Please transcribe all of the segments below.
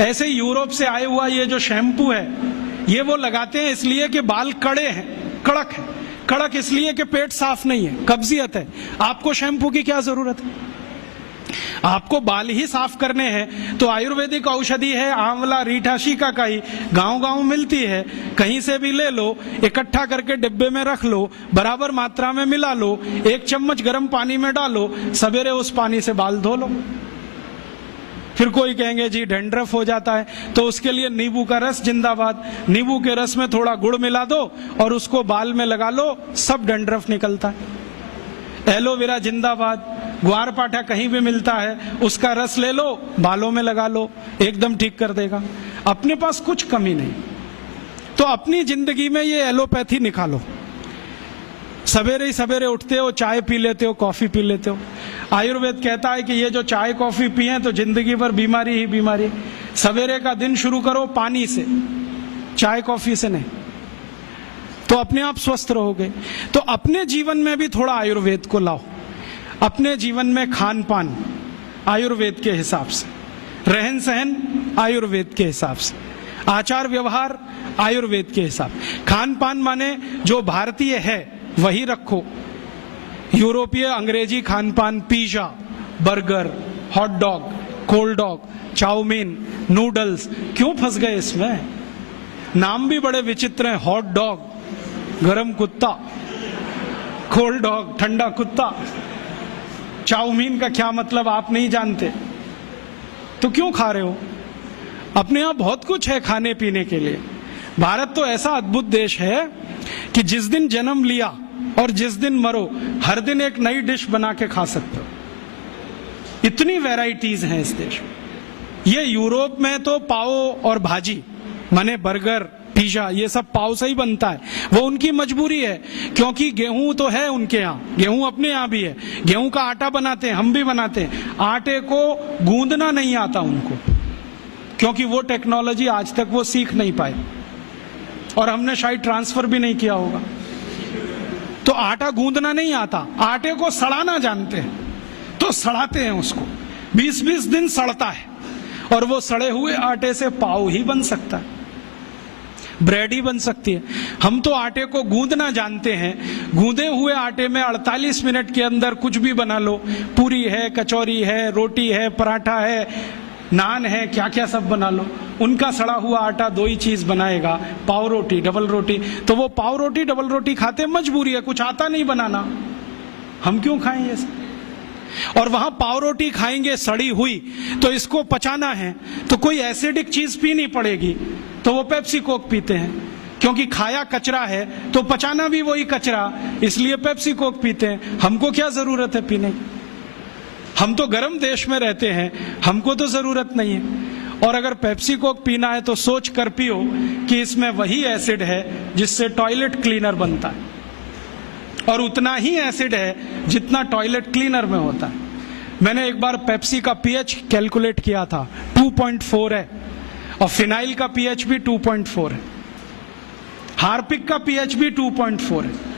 ऐसे यूरोप से आए हुआ ये जो शैम्पू है, ये वो लगाते हैं इसलिए कि बाल कड़े हैं, कड़क है। कड़क इसलिए कि पेट साफ नहीं है, कब्जियत है। आपको शैम्पू की क्या जरूरत है? आपको बाल ही साफ करने हैं तो आयुर्वेदिक औषधि है आंवला, रीठा, शिकाकाई, गांव-गांव मिलती है, कहीं से भी ले लो, इकट्ठा करके डिब्बे में रख लो, बराबर मात्रा में मिला लो, 1 चम्मच गर्म पानी में डालो, सवेरे उस पानी से बाल धो लो। फिर कोई कहेंगे जी डैंड्रफ हो जाता है, तो उसके लिए नींबू का रस जिंदाबाद। नींबू के रस में थोड़ा गुड़ मिला दो और उसको बाल में लगा लो, सब डैंड्रफ निकलता है। एलोवेरा जिंदाबाद। ग्वारपाठा कहीं भी मिलता है, उसका रस ले लो, बालों में लगा लो, एकदम ठीक कर देगा। अपने पास कुछ कमी नहीं, तो अपनी जिंदगी में ये एलोपैथी निकालो। सवेरे ही सवेरे उठते हो, चाय पी लेते हो, कॉफी पी लेते हो। आयुर्वेद कहता है कि ये जो चाय कॉफी पिए तो जिंदगी भर बीमारी ही बीमारी। सवेरे का दिन शुरू करो पानी से, चाय कॉफी से नहीं, तो अपने आप स्वस्थ रहोगे। तो अपने जीवन में भी थोड़ा आयुर्वेद को लाओ। अपने जीवन में खान पान आयुर्वेद के हिसाब से, रहन सहन आयुर्वेद के हिसाब से, आचार व्यवहार आयुर्वेद के हिसाब। खान पान माने जो भारतीय है वही रखो। यूरोपीय अंग्रेजी खान पान, pizza, burger, hot dog, cold dog, chow mein, noodles, क्यों फंस गए इसमें? नाम भी बड़े विचित्र हैं। हॉट डॉग गरम कुत्ता, कोल्ड डॉग ठंडा कुत्ता। चाउमीन का क्या मतलब आप नहीं जानते, तो क्यों खा रहे हो? अपने यहाँ बहुत कुछ है खाने पीने के लिए। भारत तो ऐसा अद्भुत देश है कि जिस दिन जन्म लिया और जिस दिन मरो, हर दिन एक नई डिश बना के खा सकते हो। इतनी वैरायटीज हैं इस देश में। ये यूरोप में तो पाव और भाजी माने बर्गर, पिज्जा, ये सब पाव से ही बनता है। वो उनकी मजबूरी है, क्योंकि गेहूं तो है उनके यहाँ, गेहूं अपने यहाँ भी है, गेहूं का आटा बनाते हैं, हम भी बनाते हैं। आटे को गूंदना नहीं आता उनको, क्योंकि वो टेक्नोलॉजी आज तक वो सीख नहीं पाए और हमने शायद ट्रांसफर भी नहीं किया होगा। तो आटा गूंदना नहीं आता, आटे को सड़ाना जानते हैं, तो सड़ाते हैं उसको। 20-20 दिन सड़ता है और वो सड़े हुए आटे से पाव ही बन सकता है, ब्रेड ही बन सकती है। हम तो आटे को गूंदना जानते हैं। गूंदे हुए आटे में 48 मिनट के अंदर कुछ भी बना लो। पूरी है, कचौरी है, रोटी है, पराठा है, नान है, क्या क्या सब बना लो। उनका सड़ा हुआ आटा 2 ही चीज बनाएगा, पाव रोटी, डबल रोटी। तो वो पाव रोटी, डबल रोटी खाते, मजबूरी है, कुछ आता नहीं बनाना, हम क्यों खाएं ये सब? और वहां पाव रोटी खाएंगे सड़ी हुई, तो इसको पचाना है तो कोई एसिडिक चीज पीनी पड़ेगी, तो वो पेप्सी कोक पीते हैं, क्योंकि खाया कचरा है तो पचाना भी वही कचरा, इसलिए पेप्सी कोक पीते हैं। हमको क्या जरूरत है पीने की? हम तो गर्म देश में रहते हैं, हमको तो जरूरत नहीं है। और अगर पेप्सी कोक पीना है तो सोच कर पियो कि इसमें वही एसिड है जिससे टॉयलेट क्लीनर बनता है, और उतना ही एसिड है जितना टॉयलेट क्लीनर में होता है। मैंने एक बार पेप्सी का पीएच कैलकुलेट किया था, 2.4 है, और फिनाइल का पीएच भी 2.4 है, हार्पिक का पीएच भी 2.4 है।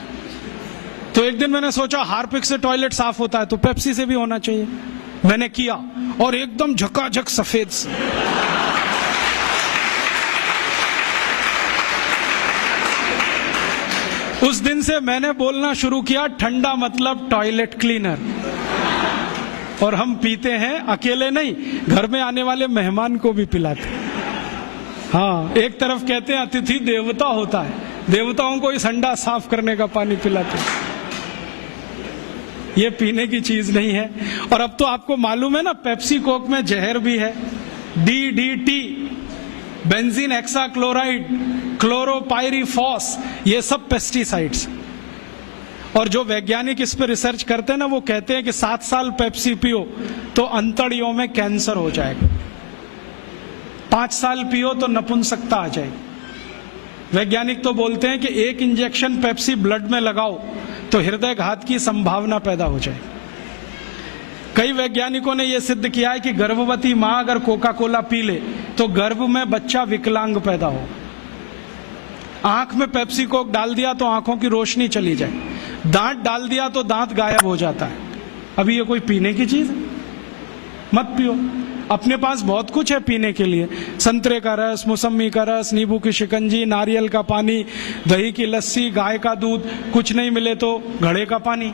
तो एक दिन मैंने सोचा हार्पिक से टॉयलेट साफ होता है तो पेप्सी से भी होना चाहिए। मैंने किया और एकदम झकाझक सफेद से। उस दिन से मैंने बोलना शुरू किया, ठंडा मतलब टॉयलेट क्लीनर। और हम पीते हैं, अकेले नहीं, घर में आने वाले मेहमान को भी पिलाते। हाँ, एक तरफ कहते हैं अतिथि देवता होता है, देवताओं को ही संडा साफ करने का पानी पिलाते हैं। ये पीने की चीज नहीं है। और अब तो आपको मालूम है ना, पेप्सी कोक में जहर भी है, DDT, बेंजीन हेक्साक्लोराइड, क्लोरोपाइरीफॉस, ये सब पेस्टिसाइड्स। और जो वैज्ञानिक इस पर रिसर्च करते हैं ना, वो कहते हैं कि 7 साल पेप्सी पियो तो अंतड़ियों में कैंसर हो जाएगा, 5 साल पियो तो नपुंसकता आ जाएगी। वैज्ञानिक तो बोलते हैं कि 1 इंजेक्शन पेप्सी ब्लड में लगाओ तो हृदय घात की संभावना पैदा हो जाए। कई वैज्ञानिकों ने यह सिद्ध किया है कि गर्भवती मां अगर कोका कोला पी ले तो गर्भ में बच्चा विकलांग पैदा हो। आंख में पेप्सी कोक डाल दिया तो आंखों की रोशनी चली जाए, दांत डाल दिया तो दांत गायब हो जाता है। अभी ये कोई पीने की चीज है? मत पियो। अपने पास बहुत कुछ है पीने के लिए, संतरे का रस, मौसमी का रस, नींबू की शिकंजी, नारियल का पानी, दही की लस्सी, गाय का दूध, कुछ नहीं मिले तो घड़े का पानी।